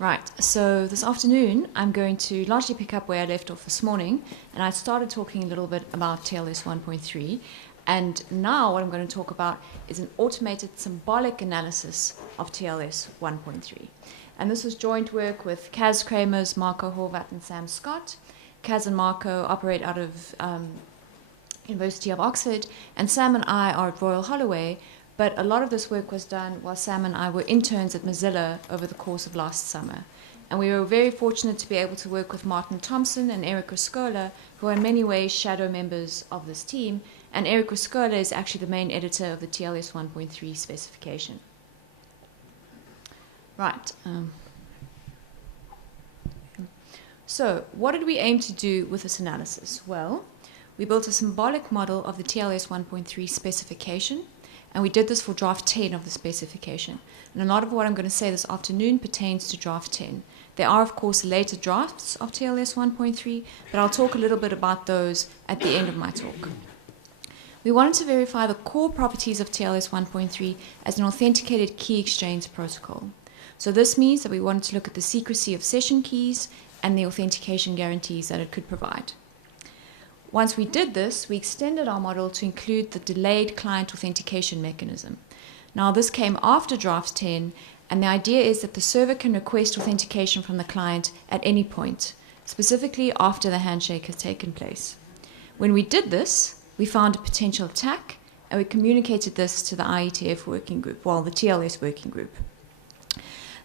Right, so this afternoon I'm going to largely pick up where I left off this morning, and I started talking a little bit about TLS 1.3, and now what I'm going to talk about is an automated symbolic analysis of TLS 1.3. And this was joint work with Kaz Kramers, Marco Horvat, and Sam Scott. Kaz and Marco operate out of University of Oxford, and Sam and I are at Royal Holloway. But a lot of this work was done while Sam and I were interns at Mozilla over the course of last summer. And we were very fortunate to be able to work with Martin Thompson and Eric Ruscola, who are in many ways shadow members of this team. And Eric Ruscola is actually the main editor of the TLS 1.3 specification. Right. So what did we aim to do with this analysis? Well, we built a symbolic model of the TLS 1.3 specification. And we did this for draft 10 of the specification. And a lot of what I'm going to say this afternoon pertains to draft 10. There are, of course, later drafts of TLS 1.3, but I'll talk a little bit about those at the end of my talk. We wanted to verify the core properties of TLS 1.3 as an authenticated key exchange protocol. So this means that we wanted to look at the secrecy of session keys and the authentication guarantees that it could provide. Once we did this, we extended our model to include the delayed client authentication mechanism. Now, this came after draft 10, and the idea is that the server can request authentication from the client at any point, specifically after the handshake has taken place. When we did this, we found a potential attack, and we communicated this to the IETF working group, well, the TLS working group.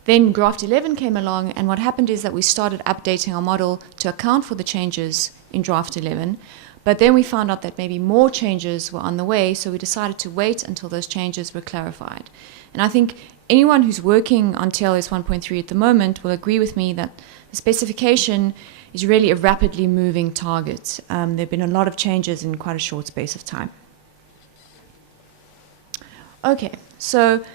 Then draft 11 came along, and what happened is that we started updating our model to account for the changes in draft 11, but then we found out that maybe more changes were on the way, so we decided to wait until those changes were clarified. And I think anyone who's working on TLS 1.3 at the moment will agree with me that the specification is really a rapidly moving target. There have been a lot of changes in quite a short space of time. Okay, so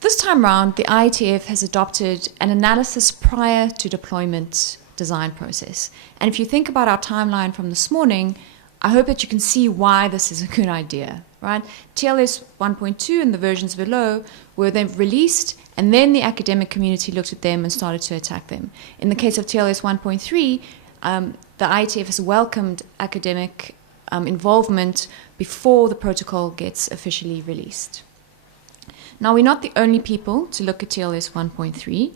this time round, the IETF has adopted an analysis prior to deployment design process. And if you think about our timeline from this morning, I hope that you can see why this is a good idea, right? TLS 1.2 and the versions below were then released, and then the academic community looked at them and started to attack them. In the case of TLS 1.3, the IETF has welcomed academic involvement before the protocol gets officially released. Now, we're not the only people to look at TLS 1.3.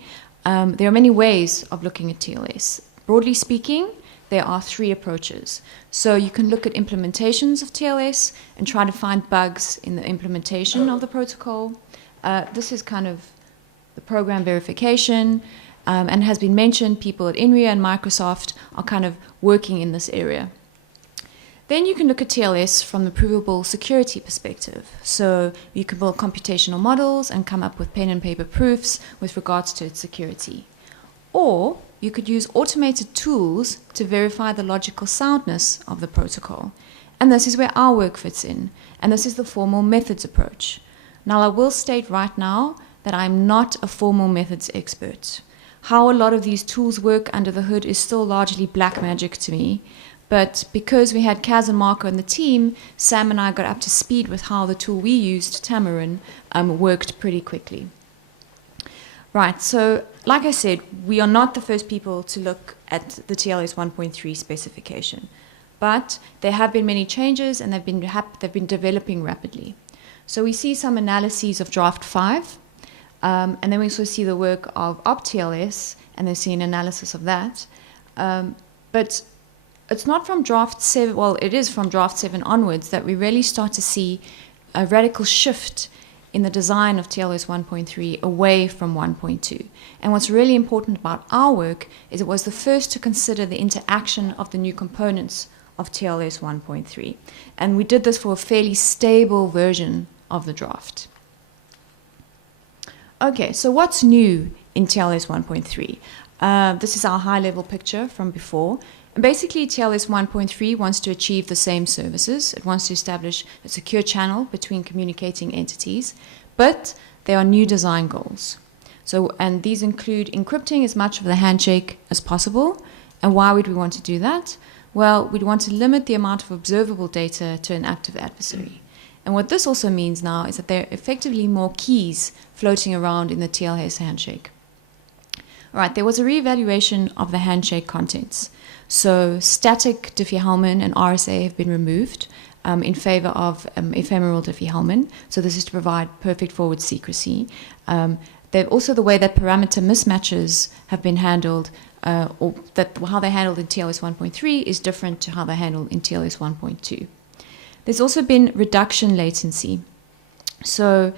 There are many ways of looking at TLS. Broadly speaking, there are three approaches. So you can look at implementations of TLS and try to find bugs in the implementation of the protocol. This is kind of the program verification, and has been mentioned, people at INRIA and Microsoft are kind of working in this area. Then you can look at TLS from the provable security perspective. So you can build computational models and come up with pen and paper proofs with regards to its security. Or you could use automated tools to verify the logical soundness of the protocol. And this is where our work fits in. And this is the formal methods approach. Now, I will state right now that I'm not a formal methods expert. How a lot of these tools work under the hood is still largely black magic to me. But because we had Kaz and Marco and the team, Sam and I got up to speed with how the tool we used, Tamarin, worked pretty quickly. Right, so like I said, we are not the first people to look at the TLS 1.3 specification. But there have been many changes, and they've been developing rapidly. So we see some analyses of draft 5, and then we also see the work of OPTLS, and then see an analysis of that. But it's not from draft 7, well, it is from draft 7 onwards that we really start to see a radical shift in the design of TLS 1.3 away from 1.2. And what's really important about our work is it was the first to consider the interaction of the new components of TLS 1.3. And we did this for a fairly stable version of the draft. Okay, so what's new in TLS 1.3? This is our high-level picture from before. Basically, TLS 1.3 wants to achieve the same services. It wants to establish a secure channel between communicating entities, but there are new design goals. And these include encrypting as much of the handshake as possible. And why would we want to do that? Well, we'd want to limit the amount of observable data to an active adversary. And what this also means now is that there are effectively more keys floating around in the TLS handshake. All right, there was a reevaluation of the handshake contents. So static Diffie-Hellman and RSA have been removed in favor of ephemeral Diffie-Hellman. So this is to provide perfect forward secrecy. Also, the way that parameter mismatches have been handled, or that how they're handled in TLS 1.3 is different to how they're handled in TLS 1.2. There's also been reduction latency. So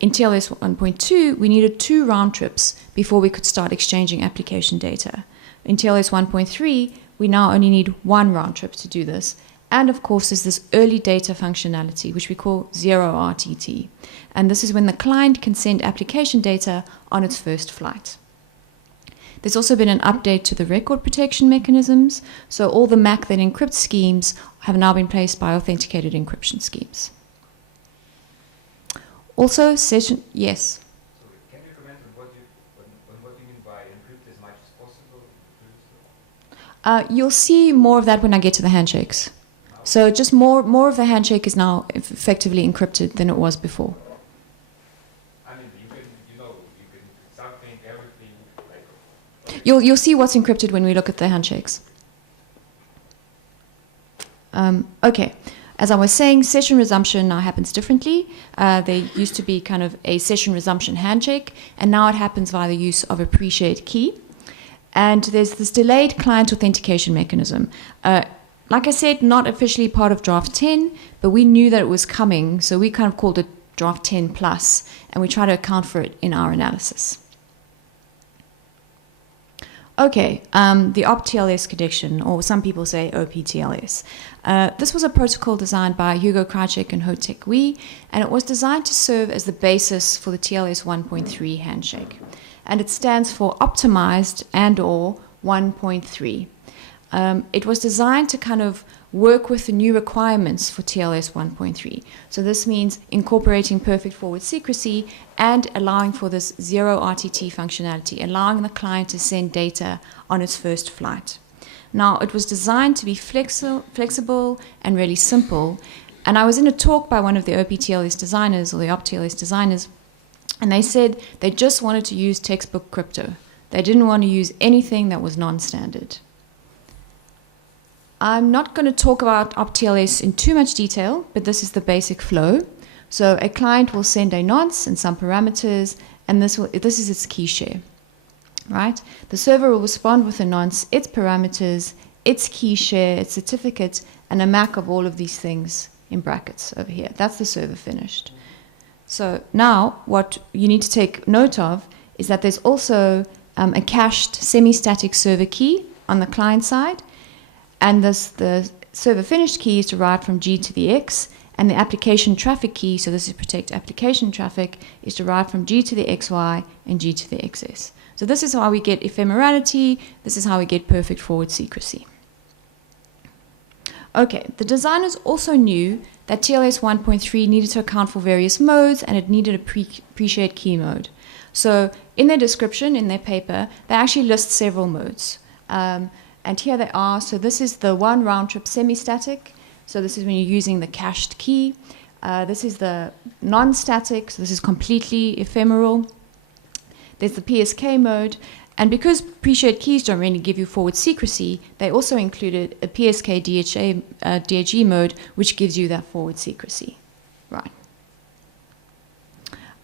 in TLS 1.2, we needed 2 round trips before we could start exchanging application data. In TLS 1.3, we now only need 1 round trip to do this. And of course, there's this early data functionality, which we call 0 RTT. And this is when the client can send application data on its first flight. There's also been an update to the record protection mechanisms. So all the MAC that encrypt schemes have now been placed by authenticated encryption schemes. Also, session, yes? So can you comment on what you mean by encrypt as much as possible? You'll see more of that when I get to the handshakes. So just more of the handshake is now effectively encrypted than it was before. I mean, you can something, everything. Like You'll see what's encrypted when we look at the handshakes. Okay. As I was saying, session resumption now happens differently. There used to be kind of a session resumption handshake, and now it happens via the use of a pre-shared key. And there's this delayed client authentication mechanism. Like I said, not officially part of Draft 10, but we knew that it was coming, so we kind of called it Draft 10 Plus, and we try to account for it in our analysis. Okay, the OPTLS connection, or some people say OPTLS. This was a protocol designed by Hugo Krajcik and Ho-Tek Wee, and it was designed to serve as the basis for the TLS 1.3 handshake. And it stands for Optimized and/or 1.3. It was designed to kind of work with the new requirements for TLS 1.3. So this means incorporating perfect forward secrecy and allowing for this 0 RTT functionality, allowing the client to send data on its first flight. Now, it was designed to be flexible and really simple. And I was in a talk by one of the OPTLS designers, or the OPTLS designers, and they said they just wanted to use textbook crypto. They didn't want to use anything that was non-standard. I'm not going to talk about OPTLS in too much detail, but this is the basic flow. So a client will send a nonce and some parameters, and this is its key share, right? The server will respond with a nonce, its parameters, its key share, its certificate, and a MAC of all of these things in brackets over here. That's the server finished. So now what you need to take note of is that there's also a cached semi-static server key on the client side, and the server finished key is derived from G to the X, and the application traffic key, so this is protect application traffic, is derived from G to the XY and G to the XS. So this is how we get ephemerality, this is how we get perfect forward secrecy. Okay, the designers also knew that TLS 1.3 needed to account for various modes, and it needed a pre-shared key mode. So in their description, in their paper, they actually list several modes. And here they are. So this is the 1 round-trip semi-static. So this is when you're using the cached key. This is the non-static. So this is completely ephemeral. There's the PSK mode. And because pre-shared keys don't really give you forward secrecy, they also included a PSK DHE mode, which gives you that forward secrecy. Right.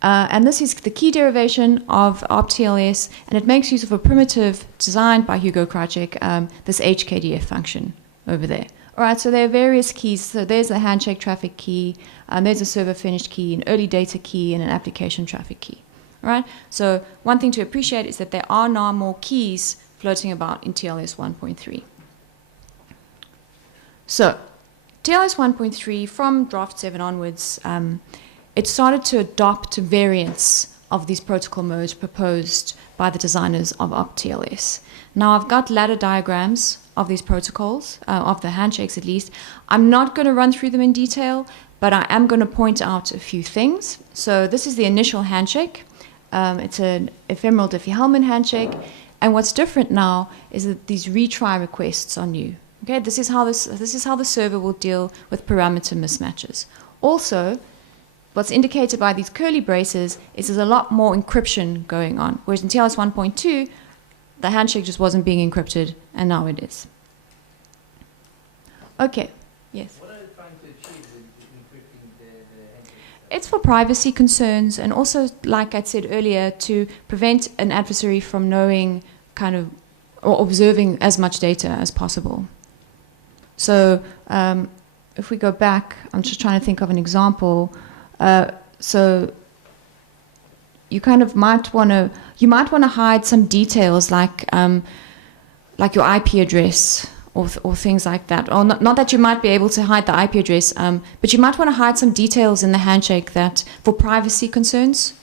And this is the key derivation of OPTLS, and it makes use of a primitive designed by Hugo Krajcik, this HKDF function over there. All right, so there are various keys. So there's the handshake traffic key, there's a server finished key, an early data key, and an application traffic key. All right, so one thing to appreciate is that there are now more keys floating about in TLS 1.3. So TLS 1.3, from draft 7 onwards, it started to adopt variants of these protocol modes proposed by the designers of OPTLS. Now, I've got ladder diagrams of these protocols, of the handshakes at least. I'm not going to run through them in detail, but I am going to point out a few things. So this is the initial handshake. It's an ephemeral Diffie-Hellman handshake. And what's different now is that these retry requests are new. Okay, this is how the server will deal with parameter mismatches. Also, what's indicated by these curly braces is there's a lot more encryption going on, whereas in TLS 1.2, the handshake just wasn't being encrypted, and now it is. Okay, yes? What are you trying to achieve with encrypting the handshake? It's for privacy concerns, and also, like I said earlier, to prevent an adversary from knowing kind of, or observing as much data as possible. So if we go back, I'm just trying to think of an example. So you kind of might want to hide some details like your IP address or things like that. Or not that you might be able to hide the IP address, but you might want to hide some details in the handshake that for privacy concerns.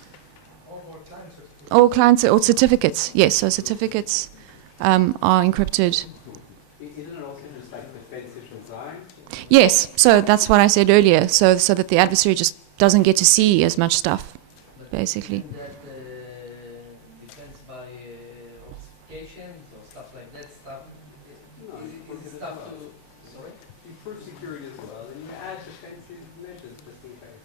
Or clients or certificates. Yes, so certificates are encrypted. Isn't it also just like defensive design? Yes, so that's what I said earlier, so that the adversary just doesn't get to see as much stuff, basically. That defense by authentication or stuff like that stuff. Is it stuff to sorry? Improve security as well, and you add defensive measures just in case.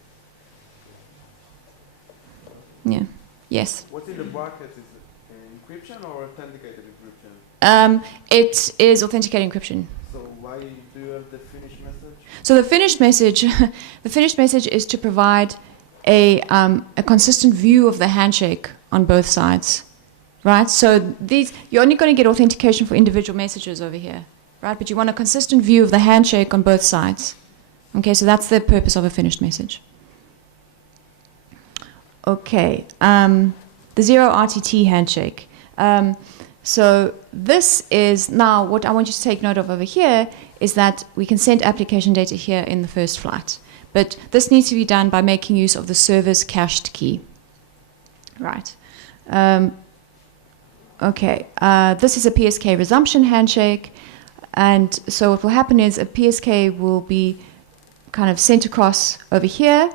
Yeah. Yes. What's in the brackets? Is it encryption or authenticated encryption? It is authenticated encryption. So why do you have the finished message? So the finished message is to provide a consistent view of the handshake on both sides, right? So you're only going to get authentication for individual messages over here, right? But you want a consistent view of the handshake on both sides. Okay, so that's the purpose of a finished message. Okay, the zero RTT handshake. So this is now what I want you to take note of over here is that we can send application data here in the first flight. But this needs to be done by making use of the server's cached key. Right. Okay, this is a PSK resumption handshake. And so what will happen is a PSK will be kind of sent across over here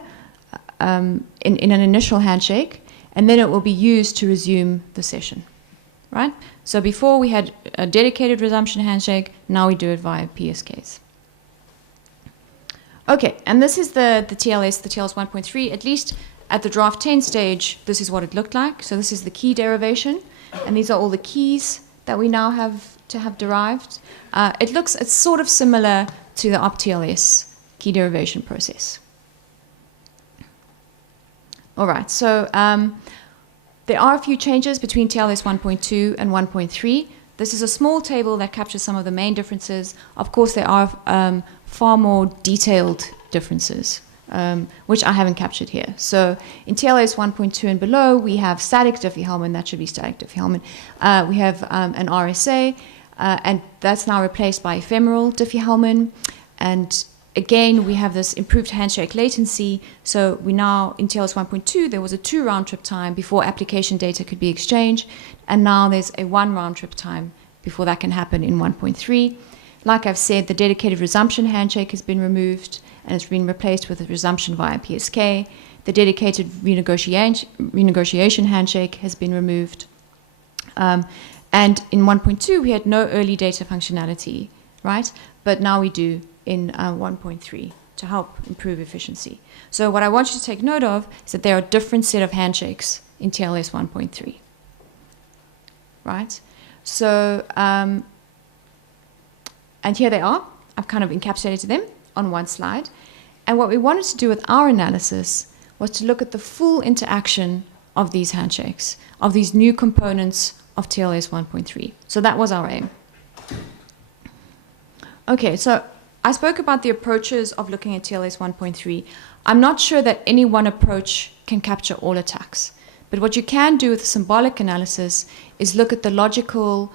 in an initial handshake, and then it will be used to resume the session. Right? So before we had a dedicated resumption handshake, now we do it via PSKs. Okay, and this is the TLS 1.3, at least at the draft 10 stage, this is what it looked like. So this is the key derivation, and these are all the keys that we now have to have derived. It's sort of similar to the OPTLS key derivation process. All right, so there are a few changes between TLS 1.2 and 1.3. This is a small table that captures some of the main differences. Of course, there are far more detailed differences, which I haven't captured here. So in TLS 1.2 and below, we have static Diffie-Hellman. That should be static Diffie-Hellman. We have an RSA, and that's now replaced by ephemeral Diffie-Hellman. And again, we have this improved handshake latency. So we now, in TLS 1.2, there was a 2 round-trip time before application data could be exchanged. And now there's a 1 round-trip time before that can happen in 1.3. Like I've said, the dedicated resumption handshake has been removed and it's been replaced with a resumption via PSK. The dedicated renegotiation handshake has been removed. And in 1.2, we had no early data functionality, right? But now we do in 1.3 to help improve efficiency. So what I want you to take note of is that there are a different set of handshakes in TLS 1.3, right? So, and here they are. I've kind of encapsulated them on one slide. And what we wanted to do with our analysis was to look at the full interaction of these handshakes, of these new components of TLS 1.3. So that was our aim. Okay, so I spoke about the approaches of looking at TLS 1.3. I'm not sure that any one approach can capture all attacks. But what you can do with symbolic analysis is look at the logical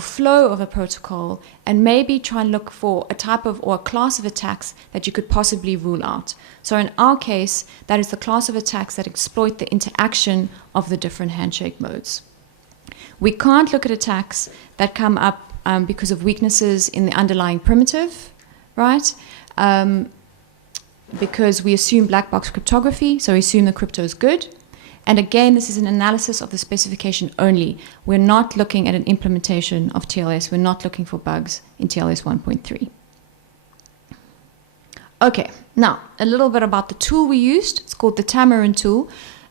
flow of a protocol and maybe try and look for a type of or a class of attacks that you could possibly rule out. So in our case, that is the class of attacks that exploit the interaction of the different handshake modes. We can't look at attacks that come up because of weaknesses in the underlying primitive, right? Because we assume black box cryptography, so we assume the crypto is good. And again, this is an analysis of the specification only. We're not looking at an implementation of TLS. We're not looking for bugs in TLS 1.3. Okay, now a little bit about the tool we used. It's called the Tamarin tool.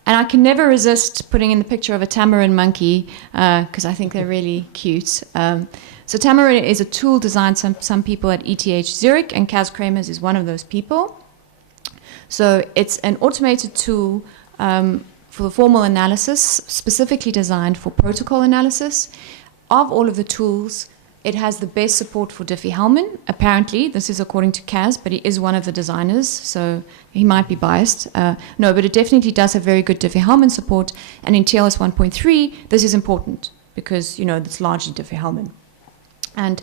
And I can never resist putting in the picture of a Tamarin monkey because I think they're really cute. So Tamarin is a tool designed some people at ETH Zurich, and Kaz Kramers is one of those people. So it's an automated tool for the formal analysis, specifically designed for protocol analysis. Of all of the tools, it has the best support for Diffie-Hellman. Apparently, this is according to Kaz, but he is one of the designers, so he might be biased. No, but it definitely does have very good Diffie-Hellman support. And in TLS 1.3, this is important because, you know, it's largely Diffie-Hellman. And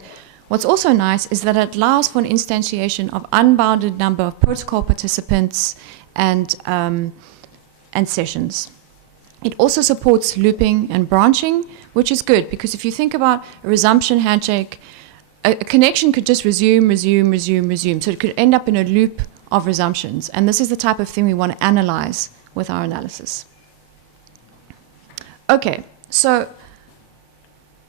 what's also nice is that it allows for an instantiation of unbounded number of protocol participants and sessions. It also supports looping and branching, which is good because if you think about a resumption handshake, a connection could just resume. So it could end up in a loop of resumptions. And this is the type of thing we want to analyze with our analysis. Okay, so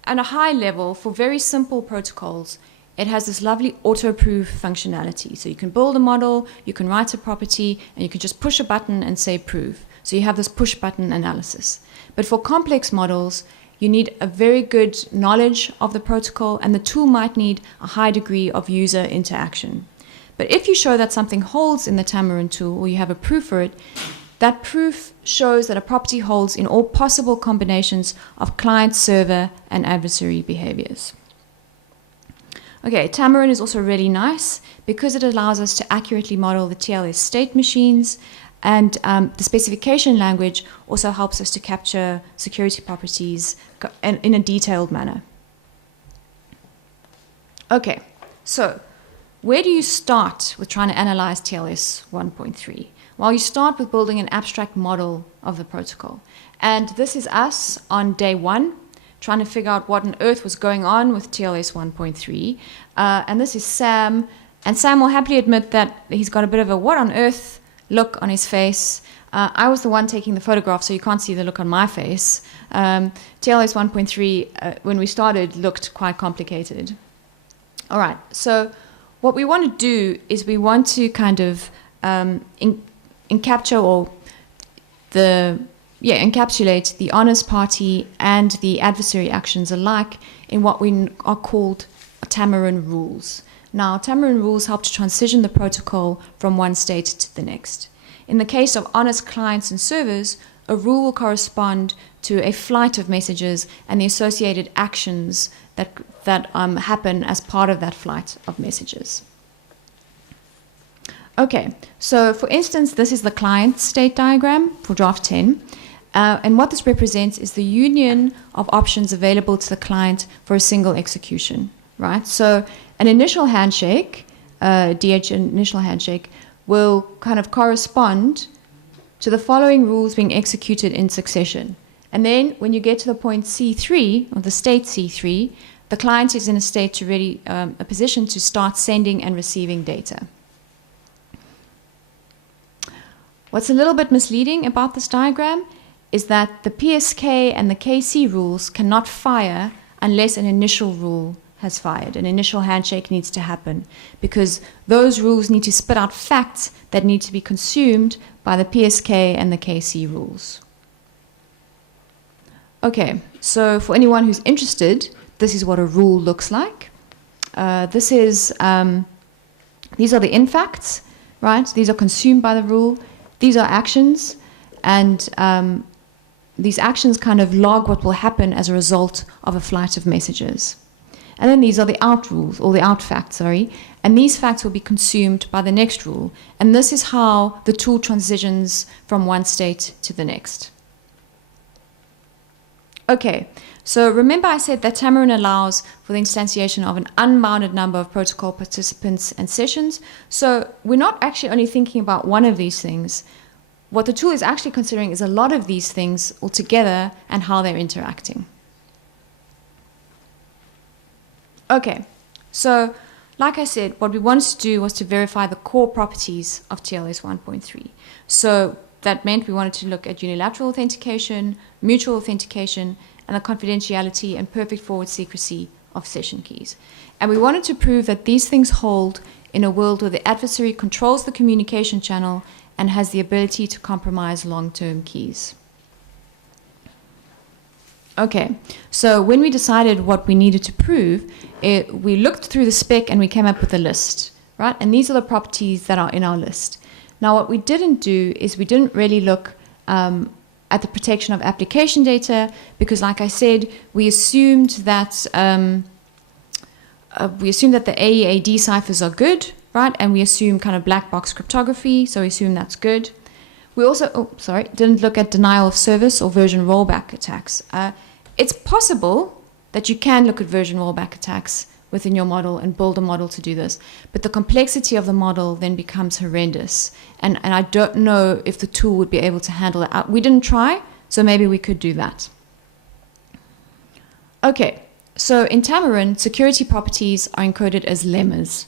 at a high level, for very simple protocols, it has this lovely auto-prove functionality. So you can build a model, you can write a property, and you can just push a button and say prove. So you have this push button analysis. But for complex models, you need a very good knowledge of the protocol, and the tool might need a high degree of user interaction. But if you show that something holds in the Tamarin tool, or you have a proof for it, that proof shows that a property holds in all possible combinations of client, server, and adversary behaviors. Okay, Tamarin is also really nice because it allows us to accurately model the TLS state machines, and the specification language also helps us to capture security properties in a detailed manner. Okay, so where do you start with trying to analyze TLS 1.3? Well, you start with building an abstract model of the protocol. And this is us on day one, trying to figure out what on earth was going on with TLS 1.3. And this is Sam. And Sam will happily admit that he's got a bit of a what on earth look on his face. I was the one taking the photograph, so you can't see the look on my face. TLS 1.3, when we started, looked quite complicated. All right, so what we want to do is we want to kind of encapsulate the honest party and the adversary actions alike in what we are called Tamarin rules. Now, Tamarin rules help to transition the protocol from one state to the next. In the case of honest clients and servers, a rule will correspond to a flight of messages and the associated actions that happen as part of that flight of messages. Okay, so for instance, this is the client state diagram for draft 10. And what this represents is the union of options available to the client for a single execution, right? So an initial handshake, DH initial handshake, will kind of correspond to the following rules being executed in succession. And then when you get to the point C3, or the state C3, the client is in a state to ready a position to start sending and receiving data. What's a little bit misleading about this diagram is that the PSK and the KC rules cannot fire unless an initial rule has fired. An initial handshake needs to happen because those rules need to spit out facts that need to be consumed by the PSK and the KC rules. Okay, so for anyone who's interested, this is what a rule looks like. These are the in facts, right? These are consumed by the rule. These are actions, and these actions kind of log what will happen as a result of a flight of messages. And then these are the out rules, or the out facts, sorry, and these facts will be consumed by the next rule. And this is how the tool transitions from one state to the next. Okay, so remember I said that Tamarin allows for the instantiation of an unbounded number of protocol participants and sessions. So we're not actually only thinking about one of these things. What the tool is actually considering is a lot of these things altogether and how they're interacting. Okay, so like I said, what we wanted to do was to verify the core properties of TLS 1.3. So that meant we wanted to look at unilateral authentication, mutual authentication, and the confidentiality and perfect forward secrecy of session keys. And we wanted to prove that these things hold in a world where the adversary controls the communication channel and has the ability to compromise long-term keys. Okay, so when we decided what we needed to prove, we looked through the spec and we came up with a list, right? And these are the properties that are in our list. Now, what we didn't do is we didn't really look at the protection of application data because, like I said, we assumed that the AEAD ciphers are good, right? And we assume kind of black box cryptography, so we assume that's good. We also, didn't look at denial of service or version rollback attacks. It's possible that you can look at version rollback attacks within your model and build a model to do this, but the complexity of the model then becomes horrendous. And I don't know if the tool would be able to handle it. We didn't try, so maybe we could do that. Okay, so in Tamarin, security properties are encoded as lemmas.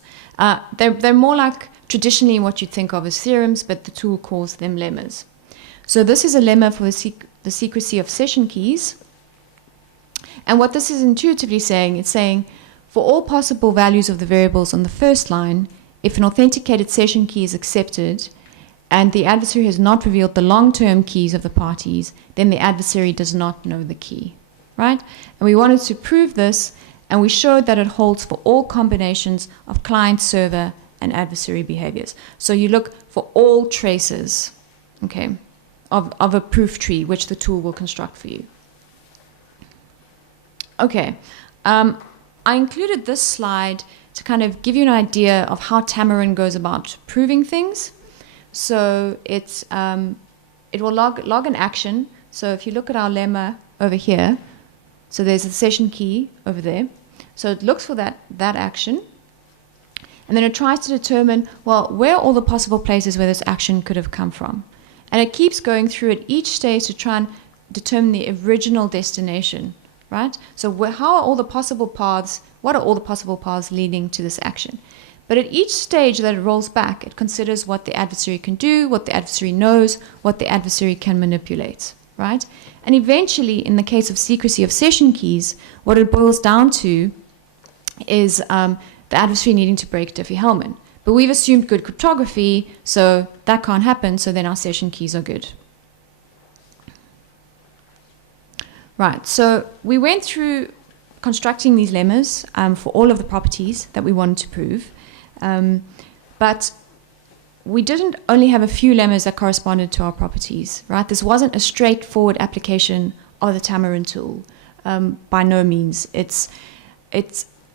They're more like traditionally what you'd think of as theorems, but the tool calls them lemmas. So this is a lemma for the secrecy of session keys. And what this is intuitively saying, it's saying for all possible values of the variables on the first line, if an authenticated session key is accepted and the adversary has not revealed the long-term keys of the parties, then the adversary does not know the key, right? And we wanted to prove this, and we showed that it holds for all combinations of client-server and adversary behaviors. So you look for all traces, okay, of a proof tree, which the tool will construct for you. Okay, I included this slide to kind of give you an idea of how Tamarin goes about proving things. So it will log an action. So if you look at our lemma over here, so there's a session key over there. So it looks for that action. And then it tries to determine, well, where are all the possible places where this action could have come from? And it keeps going through at each stage to try and determine the original destination, right? So how are all the possible paths, what are all the possible paths leading to this action? But at each stage that it rolls back, it considers what the adversary can do, what the adversary knows, what the adversary can manipulate, right? And eventually, in the case of secrecy of session keys, what it boils down to is the adversary needing to break Diffie-Hellman. But we've assumed good cryptography, so that can't happen, so then our session keys are good. Right, so we went through constructing these lemmas for all of the properties that we wanted to prove. But we didn't only have a few lemmas that corresponded to our properties, right? This wasn't a straightforward application of the Tamarin tool, by no means. It's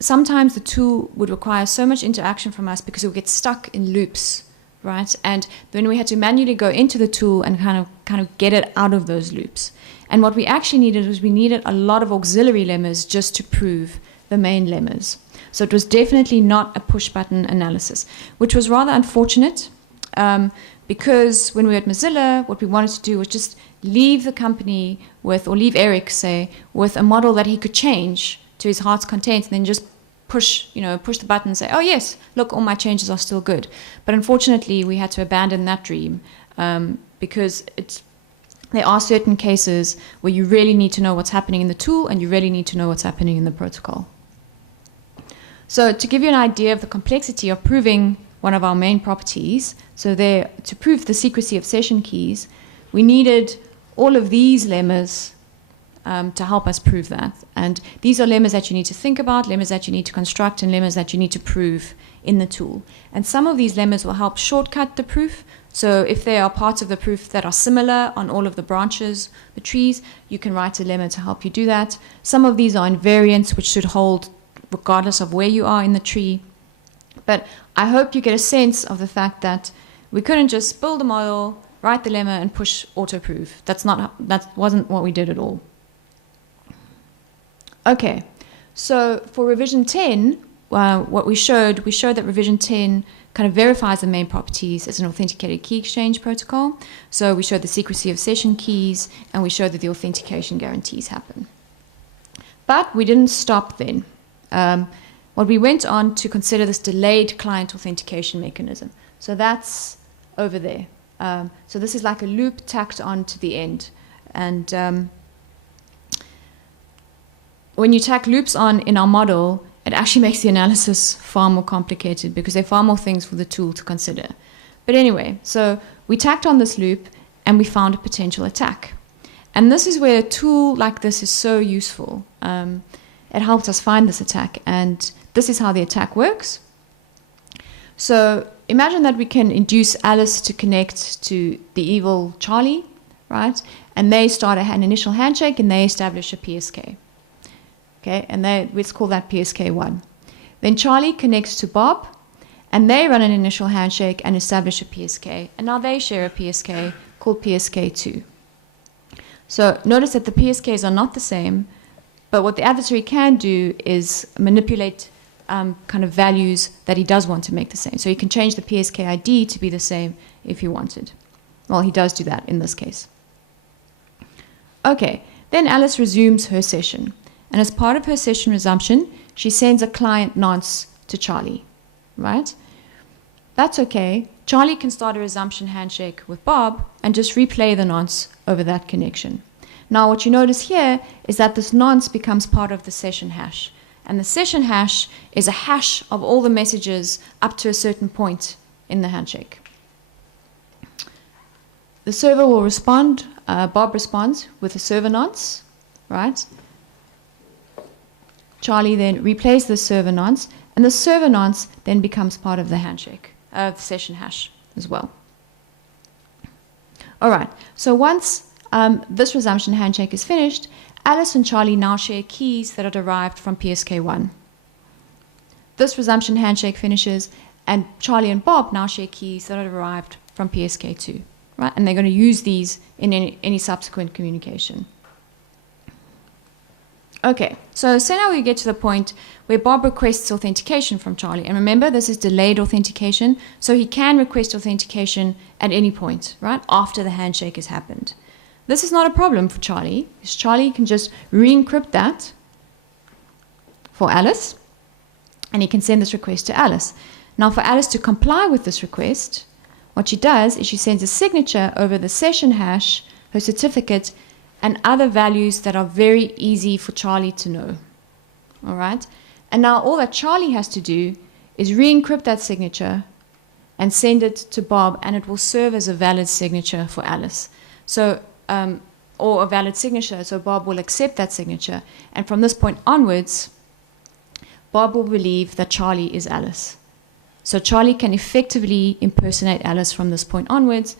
sometimes the tool would require so much interaction from us because it would get stuck in loops, right? And then we had to manually go into the tool and kind of get it out of those loops. And what we actually needed was we needed a lot of auxiliary lemmas just to prove the main lemmas. So it was definitely not a push-button analysis, which was rather unfortunate because when we were at Mozilla, what we wanted to do was just leave the company with, or leave Eric, say, with a model that he could change to his heart's content and then just push the button and say, oh yes, look, all my changes are still good. But unfortunately, we had to abandon that dream because there are certain cases where you really need to know what's happening in the tool and you really need to know what's happening in the protocol. So to give you an idea of the complexity of proving one of our main properties, so there, to prove the secrecy of session keys, we needed all of these lemmas to help us prove that. And these are lemmas that you need to think about, lemmas that you need to construct, and lemmas that you need to prove in the tool. And some of these lemmas will help shortcut the proof. So if there are parts of the proof that are similar on all of the branches, the trees, you can write a lemma to help you do that. Some of these are invariants, which should hold regardless of where you are in the tree. But I hope you get a sense of the fact that we couldn't just build a model, write the lemma, and push auto-proof. That wasn't what we did at all. Okay, so for revision 10, what we showed that revision 10 kind of verifies the main properties as an authenticated key exchange protocol. So we showed the secrecy of session keys, and we showed that the authentication guarantees happen. But we didn't stop then. What we went on to consider this delayed client authentication mechanism. So that's over there. So this is like a loop tacked on to the end. And when you tack loops on in our model, it actually makes the analysis far more complicated because there are far more things for the tool to consider. But anyway, so we tacked on this loop and we found a potential attack. And this is where a tool like this is so useful. It helped us find this attack, and this is how the attack works. So imagine that we can induce Alice to connect to the evil Charlie, right? And they start an initial handshake and they establish a PSK. Okay, and let's call that PSK1. Then Charlie connects to Bob and they run an initial handshake and establish a PSK. And now they share a PSK called PSK2. So notice that the PSKs are not the same, but what the adversary can do is manipulate kind of values that he does want to make the same. So he can change the PSK ID to be the same if he wanted. Well, he does do that in this case. Okay, then Alice resumes her session. And as part of her session resumption, she sends a client nonce to Charlie, right? That's okay. Charlie can start a resumption handshake with Bob and just replay the nonce over that connection. Now what you notice here is that this nonce becomes part of the session hash. And the session hash is a hash of all the messages up to a certain point in the handshake. The server will respond, Bob responds with a server nonce, right? Charlie then replays the server nonce, and the server nonce then becomes part of the handshake, the session hash as well. All right, so once this resumption handshake is finished, Alice and Charlie now share keys that are derived from PSK1. This resumption handshake finishes, and Charlie and Bob now share keys that are derived from PSK2, right? And they're going to use these in any subsequent communication. Okay, so now we get to the point where Bob requests authentication from Charlie. And remember, this is delayed authentication, so he can request authentication at any point, right, after the handshake has happened. This is not a problem for Charlie, because Charlie can just re-encrypt that for Alice, and he can send this request to Alice. Now, for Alice to comply with this request, what she does is she sends a signature over the session hash, her certificate, and other values that are very easy for Charlie to know. All right? And now all that Charlie has to do is re-encrypt that signature and send it to Bob, and it will serve as a valid signature for Alice. So, or a valid signature, so Bob will accept that signature. And from this point onwards, Bob will believe that Charlie is Alice. So Charlie can effectively impersonate Alice from this point onwards,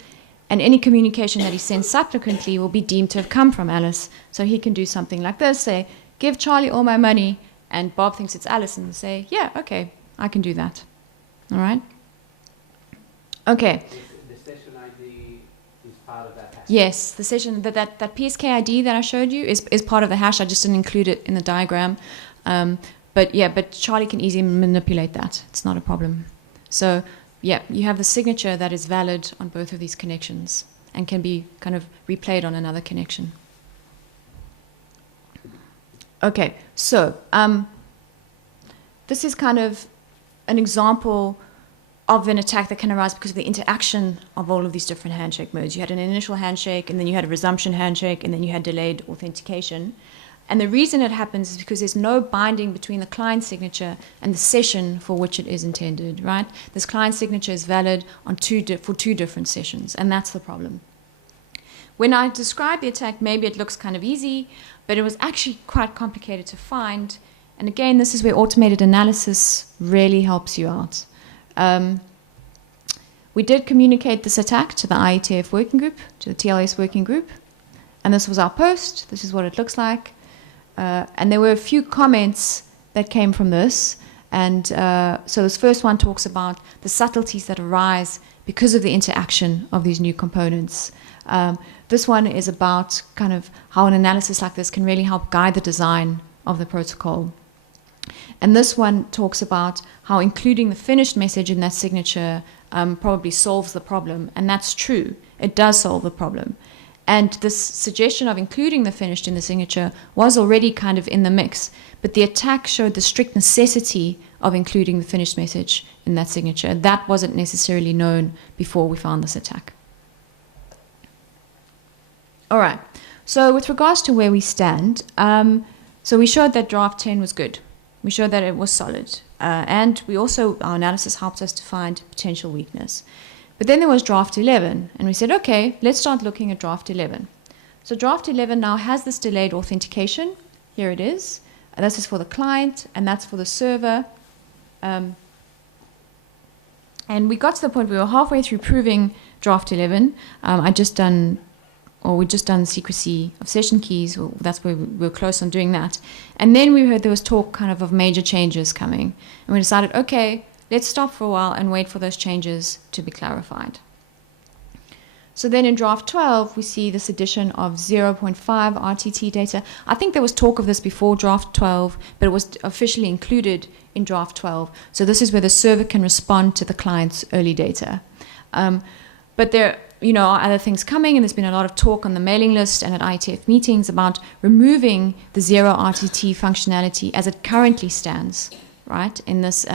and any communication that he sends subsequently will be deemed to have come from Alice. So he can do something like this, say, give Charlie all my money, and Bob thinks it's Alice, and say, yeah, okay, I can do that. All right? Okay. The session ID is part of that hash? Yes, the session, that PSK ID that I showed you is part of the hash. I just didn't include it in the diagram. But Charlie can easily manipulate that. It's not a problem. So, yeah, you have the signature that is valid on both of these connections and can be kind of replayed on another connection. Okay, so this is kind of an example of an attack that can arise because of the interaction of all of these different handshake modes. You had an initial handshake, and then you had a resumption handshake, and then you had delayed authentication. And the reason it happens is because there's no binding between the client signature and the session for which it is intended, right? This client signature is valid on for two different sessions, and that's the problem. When I describe the attack, maybe it looks kind of easy, but it was actually quite complicated to find. And again, this is where automated analysis really helps you out. We did communicate this attack to the IETF working group, to the TLS working group, and this was our post. This is what it looks like. And there were a few comments that came from this. And so this first one talks about the subtleties that arise because of the interaction of these new components. This one is about kind of how an analysis like this can really help guide the design of the protocol. And this one talks about how including the finished message in that signature probably solves the problem. And that's true. It does solve the problem. And this suggestion of including the finished in the signature was already kind of in the mix. But the attack showed the strict necessity of including the finished message in that signature. That wasn't necessarily known before we found this attack. All right. So with regards to where we stand, so we showed that draft 10 was good. We showed that it was solid. And we also, our analysis helped us to find potential weakness. But then there was draft 11, and we said, okay, let's start looking at draft 11. So draft 11 now has this delayed authentication. Here it is. And this is for the client, and that's for the server. And we got to the point where we were halfway through proving draft 11. We'd just done secrecy of session keys, or that's where we were close on doing that. And then we heard there was talk kind of major changes coming. And we decided, okay, let's stop for a while and wait for those changes to be clarified. So then in draft 12, we see this addition of 0.5 RTT data. I think there was talk of this before draft 12, but it was officially included in draft 12. So this is where the server can respond to the client's early data. But there are other things coming, and there's been a lot of talk on the mailing list and at IETF meetings about removing the 0 RTT functionality as it currently stands, right, in this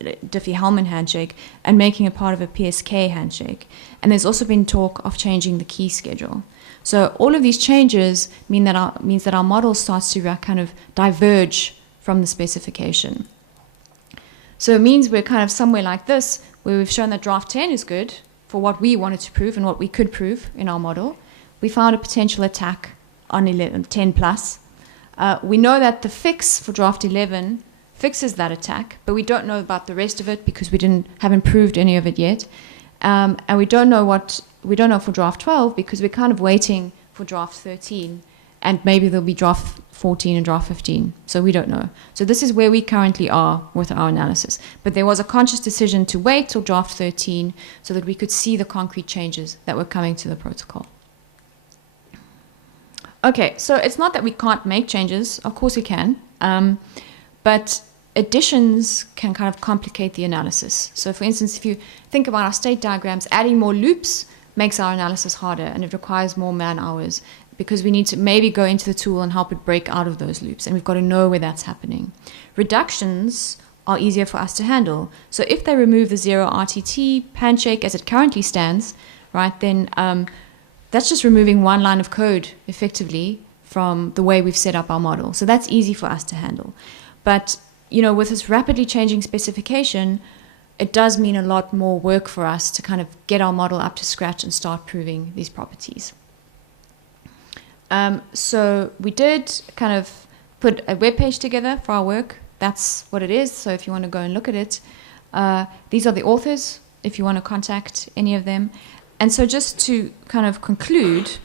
Diffie-Hellman handshake, and making it part of a PSK handshake. And there's also been talk of changing the key schedule. So all of these changes means that our model starts to kind of diverge from the specification. So it means we're kind of somewhere like this, where we've shown that draft 10 is good for what we wanted to prove and what we could prove in our model. We found a potential attack on 10 plus. We know that the fix for draft 11 fixes that attack, but we don't know about the rest of it because we haven't proved any of it yet. And we don't know for draft 12 because we're kind of waiting for draft 13, and maybe there'll be draft 14 and draft 15. So we don't know. So this is where we currently are with our analysis. But there was a conscious decision to wait till draft 13 so that we could see the concrete changes that were coming to the protocol. Okay, so it's not that we can't make changes. Of course we can. But additions can kind of complicate the analysis. So for instance, if you think about our state diagrams, adding more loops makes our analysis harder, and it requires more man hours because we need to maybe go into the tool and help it break out of those loops, and we've got to know where that's happening. Reductions are easier for us to handle. So if they remove the 0 RTT handshake as it currently stands, right, then that's just removing one line of code effectively from the way we've set up our model. So that's easy for us to handle. But with this rapidly changing specification, it does mean a lot more work for us to kind of get our model up to scratch and start proving these properties. So we did kind of put a web page together for our work. That's what it is. So if you want to go and look at it, these are the authors, if you want to contact any of them. And so just to kind of conclude,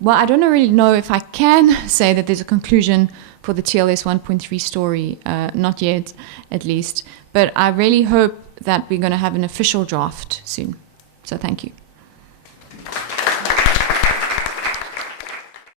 well, I don't really know if I can say that there's a conclusion for the TLS 1.3 story, not yet, at least. But I really hope that we're going to have an official draft soon. So thank you.